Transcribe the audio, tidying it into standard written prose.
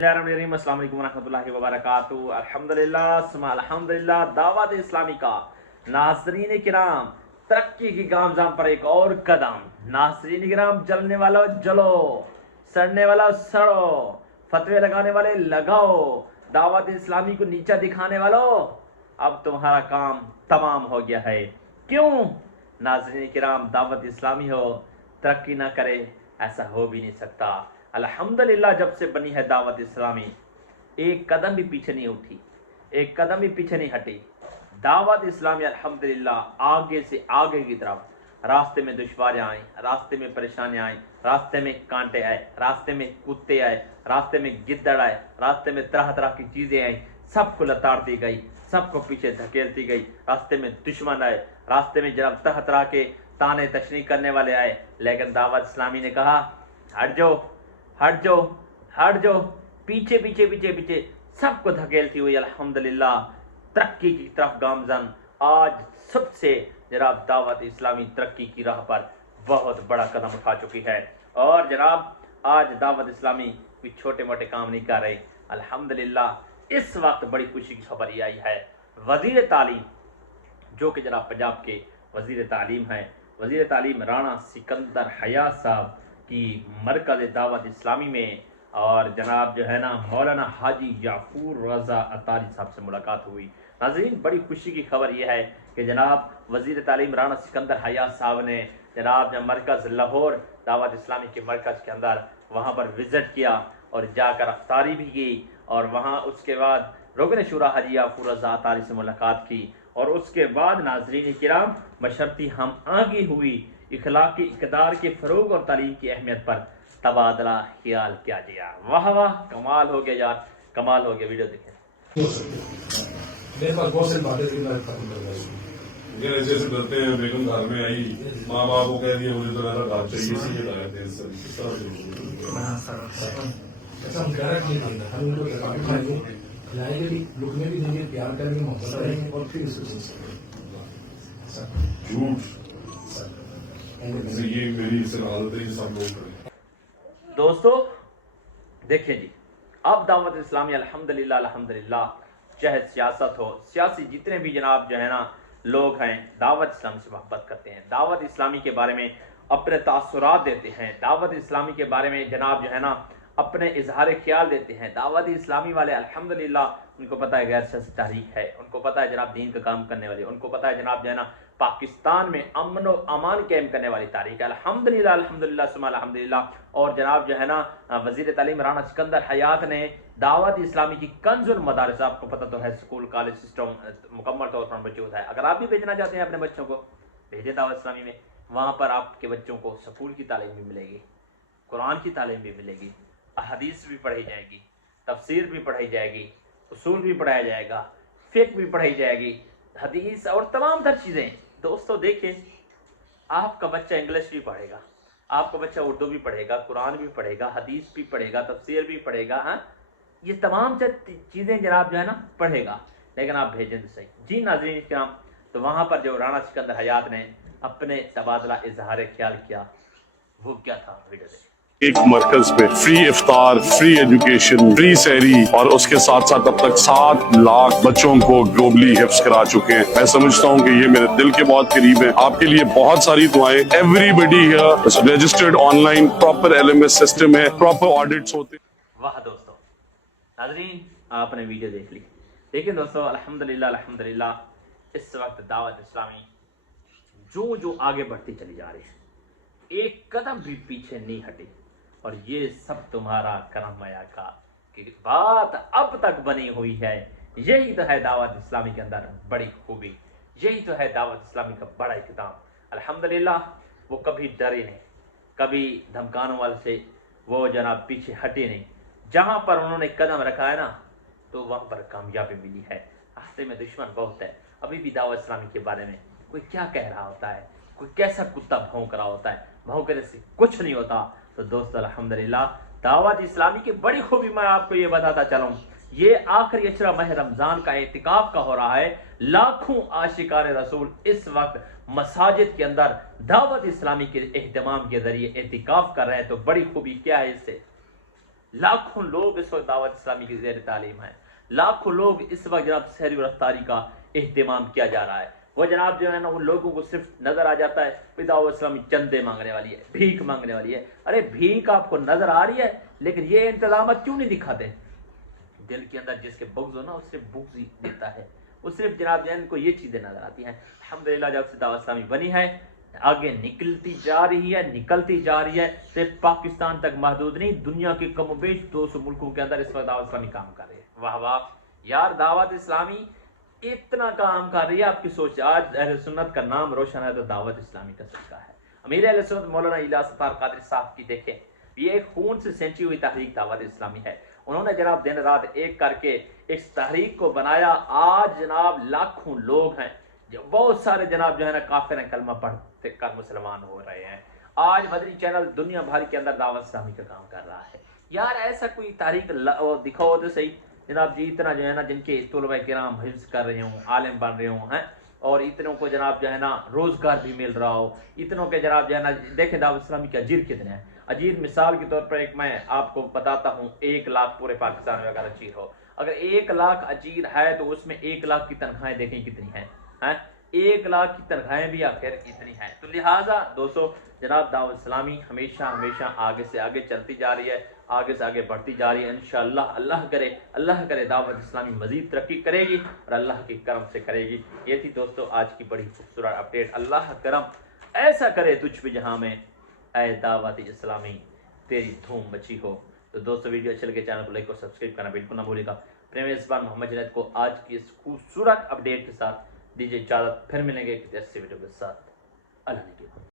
अस्सलाम वालेकुम वरहमतुल्लाहि वबरकातुहू। अल्हम्दुलिल्लाह दावत इस्लामी का नाज़रीन किराम तरक्की की गामजान पर एक और कदम। नाज़रीन किराम जलने वाला जलो, सड़ने वाला सड़ो, फतवे लगाने वाले लगाओ, दावत इस्लामी को नीचा दिखाने वालों अब तुम्हारा काम तमाम हो गया है। क्यों? नाज़रीन किराम दावत इस्लामी हो तरक्की ना करे, ऐसा हो भी नहीं सकता। अल्हम्दुलिल्लाह जब से बनी है दावत इस्लामी एक कदम भी पीछे नहीं उठी, एक कदम भी पीछे नहीं हटी। दावत इस्लामी अल्हम्दुलिल्लाह आगे से आगे की तरफ। रास्ते में दुश्वारियाँ आई, रास्ते में परेशानियाँ आई, रास्ते में कांटे आए, रास्ते में कुत्ते आए, रास्ते में गिद्दड़ आए, रास्ते में तरह तरह की चीज़ें आई, सबको लताड़ दी गई, सबको पीछे धकेलती गई। रास्ते में दुश्मन आए, रास्ते में जनाब तरह तरह के ताने तशनी करने वाले आए, लेकिन दावत इस्लामी ने कहा हट जाओ, हट जाओ, हट जाओ। पीछे पीछे पीछे पीछे सबको धकेलती हुई अल्हम्दुलिल्लाह तरक्की की तरफ गामजन आज सबसे जनाब दावत इस्लामी तरक्की की राह पर बहुत बड़ा कदम उठा चुकी है। और जनाब आज दावत इस्लामी कोई छोटे मोटे काम नहीं कर रही। अल्हम्दुलिल्लाह इस वक्त बड़ी खुशी की खबर ये आई है, वजीर तालीम जो कि जनाब पंजाब के वजीर तालीम हैं, वजीर तालीम राणा सिकंदर हयात साहब की मरकज़ दावत इस्लामी में और जनाब जो है ना मौलाना हाजी याफूर रज़ा अतारी साहब से मुलाकात हुई। नाज़रीन बड़ी खुशी की खबर यह है कि जनाब वज़ीर तालीम राणा सिकंदर हयात साहब ने जनाब जब मरकज़ लाहौर दावत इस्लामी के मरकज़ के अंदर वहाँ पर विज़िट किया और जाकर अफ्तारी भी की, और वहाँ उसके बाद रुकन शुरा हाजी याफूर रज़ा अतारी से मुलाकात की, और उसके बाद नाज़रीन किराम बशर्ती हम आगे हुई इखलाकी इक़दार के फ़रोग़ और तालीम की अहमियत पर तबादला ख्याल किया गया। वाह वाह, कमाल हो गया यार, कमाल हो गया। वीडियो देखें। मेरे पास बहुत सारी बातें थी, मैं खत्म कर रहा हूँ। ये ऐसे करते हैं, बेगम घर में आई, माँ बाप को कह दिया मुझे तो मेरा घर चाहिए, इसी लाया थे ऐसा हम कह रहे हैं नहीं, हम उनको खिलाएंगे, खिलाएंगे भी, लुकने भी देंगे, प्यार करेंगे, मोहब्बत करेंगे, और फिर उसको झूठ ये मेरी आदत है, ये सब लोग करें। दोस्तों देखिए जी, अब दावत इस्लामी अल्हम्दुलिल्लाह अल्हम्दुलिल्लाह चाहे सियासत हो, सियासी जितने भी जनाब जो है ना लोग हैं दावत इस्लामी से मोहब्बत करते हैं, दावत इस्लामी के बारे में अपने तासुरात देते हैं, दावत इस्लामी के बारे में जनाब जो है ना अपने इजहार ख्याल देते हैं। दावत इस्लामी वाले अल्हम्दुलिल्लाह उनको पता है गैर सियासी तहरीक है, उनको पता है जनाब दीन का काम करने वाली, उनको पता है जनाब जो है ना पाकिस्तान में अमन और अमान कायम करने वाली तारीख है। अल्हम्दुलिल्लाह अल्हम्दुलिल्लाह सुम्मा अल्हम्दुलिल्लाह। और जनाब जो है ना वजीर तालीम राणा सिकंदर हयात ने दावत इस्लामी की कंजुल मदारस, आपको पता तो है स्कूल कॉलेज सिस्टम मुकम्मल तौर पर मौजूद है। अगर आप भी भेजना चाहते हैं अपने बच्चों को, भेजें दावत इस्लामी में। वहाँ पर आपके बच्चों को स्कूल की तालीम भी मिलेगी, कुरान की तालीम भी मिलेगी, हदीस भी पढ़ाई जाएगी, तफसीर भी पढ़ाई जाएगी, उसूल भी पढ़ाया जाएगा, फ़िक़्ह भी पढ़ाई जाएगी, हदीस और तमाम तर चीज़ें। दोस्तों देखिए, आपका बच्चा इंग्लिश भी पढ़ेगा, आपका बच्चा उर्दू भी पढ़ेगा, कुरान भी पढ़ेगा, हदीस भी पढ़ेगा, तफसीर भी पढ़ेगा, हाँ ये तमाम चीज़ें जनाब जो है ना पढ़ेगा, लेकिन आप भेजें तो सही। जी नाज़रीन किराम, तो वहाँ पर जो राणा सिकंदर हयात ने अपने तबादला इजहार ख्याल किया, वो क्या था वीडियो देखें। एक मरकज पे फ्री इफ्तार, फ्री एजुकेशन, फ्री सहरी, और उसके साथ साथ अब तक 7 लाख बच्चों को ग्लोबली हिफ्ज करा चुके हैं। मैं समझता हूँ कि ये मेरे दिल के बहुत करीब है। आपके लिए बहुत सारी दुआएं। Everybody here registered online, proper LMS system है, प्रॉपर ऑडिट्स होते हैं। वाह दोस्तों, नाज़रीन आपने वीडियो देख ली। देखिए दोस्तों अल्हम्दुलिल्लाह अल्हम्दुलिल्लाह इस वक्त दावत इस्लामी जो जो आगे बढ़ती चली जा रही है, एक कदम भी पीछे नहीं हटी, और ये सब तुम्हारा करम आया का कि बात अब तक बनी हुई है। यही तो है दावत इस्लामी के अंदर बड़ी खूबी, यही तो है दावत इस्लामी का बड़ा इक़दाम। अल्हम्दुलिल्लाह वो कभी डरे नहीं, कभी धमकाने वाले से वो जनाब पीछे हटे नहीं। जहाँ पर उन्होंने कदम रखा है ना, तो वहाँ पर कामयाबी मिली है। रास्ते में दुश्मन बहुत है। अभी भी दावत इस्लामी के बारे में कोई क्या कह रहा होता है, कोई कैसा कुत्ता भौंक रहा होता है, भौंकने से कुछ नहीं होता। तो दोस्तों अल्हम्दुलिल्लाह दावत इस्लामी की बड़ी खूबी मैं आपको ये बताता चलूँ, ये आखिरी अशरा माह रमज़ान का एतिकाफ का हो रहा है। लाखों आशिकान रसूल इस वक्त मसाजिद के अंदर दावत इस्लामी के एहतमाम के जरिए एतिकाफ कर रहे हैं। तो बड़ी खूबी क्या है इससे, لاکھوں لوگ اس وقت دعوت اسلامی کی زیر تعلیم ہیں، لاکھوں لوگ اس وقت جناب سحری و افطاری کا اہتمام کیا جا رہا ہے۔ وہ جناب جو ہے نا ان لوگوں کو صرف نظر آ جاتا ہے کہ دعوت اسلامی چندے مانگنے والی ہے، بھیک مانگنے والی ہے۔ ارے بھیک آپ کو نظر آ رہی ہے لیکن یہ انتظامات کیوں نہیں دکھاتے؟ دل کے اندر جس کے بغض ہو نا اس سے بغض ہی دیتا ہے، وہ صرف جناب جن کو یہ چیزیں نظر آتی ہیں۔ الحمدللہ جب سے دعوت اسلامی بنی ہے آگے نکلتی جا رہی ہے، صرف پاکستان تک محدود نہیں، دنیا کے کم و بیش 200 ملکوں کے اندر اس وقت دعوت اسلامی کام کر رہی ہے۔ واہ واہ یار، دعوت اسلامی اتنا کام کر رہی ہے، آپ کی سوچ آج اہل سنت کا نام روشن ہے تو دعوت اسلامی کا صدقہ ہے۔ امیر اہل سنت مولانا الیاس ستار قادری صاحب کی دیکھیں، یہ ایک خون سے سینچی ہوئی تحریک دعوت اسلامی ہے۔ انہوں نے جناب دن رات ایک کر کے اس تحریک کو بنایا۔ آج جناب لاکھوں لوگ ہیں، بہت سارے جناب جو ہے نا کافر ہیں، کلمہ پڑھ کر مسلمان ہو رہے ہیں۔ آج مدنی چینل دنیا بھر کے اندر دعوت اسلامی کا کام کر رہا ہے۔ یار ایسا کوئی تحریک دکھاؤ تو صحیح جناب جی، اتنا جو ہے نا جن کے طلباء کرام حفظ کر رہے ہوں، عالم بن رہے ہوں ہیں، اور اتنوں کو جناب جو ہے نا روزگار بھی مل رہا ہو، اتنوں کے جناب جو ہے نا دیکھیں دعوت اسلامی کے اجیر کتنے ہیں۔ اجیر مثال کے طور پر ایک میں آپ کو بتاتا ہوں، 1 لاکھ پورے پاکستان میں اگر اجیر ہو، اگر 1 لاکھ اجیر ہے تو اس میں 1 لاکھ کی تنخواہیں دیکھیں کتنی ہیں، 1 لاکھ کی تنخواہیں بھی آخر اتنی ہیں۔ تو لہٰذا دوستو جناب دعوت اسلامی ہمیشہ آگے سے آگے چلتی جا رہی ہے، آگے سے آگے بڑھتی جا رہی ہے۔ انشاءاللہ اللہ کرے دعوت اسلامی مزید ترقی کرے گی اور اللہ کے کرم سے کرے گی۔ یہ تھی دوستو آج کی بڑی خوبصورت اپڈیٹ۔ اللہ کرم ایسا کرے تجھ پہ جہاں میں، اے دعوت اسلامی تیری دھوم مچی ہو۔ تو دوستو ویڈیو اچھے لگے چینل کو لائک اور سبسکرائب کرنا بالکل نہ بھولے گا۔ پریمیئر میزبان محمد جنید کو آج کی اس خوبصورت اپڈیٹ کے ساتھ دیجیے اجازت، پھر ملیں گے ایک ایسی ویڈیو کے ساتھ۔ اللہ نے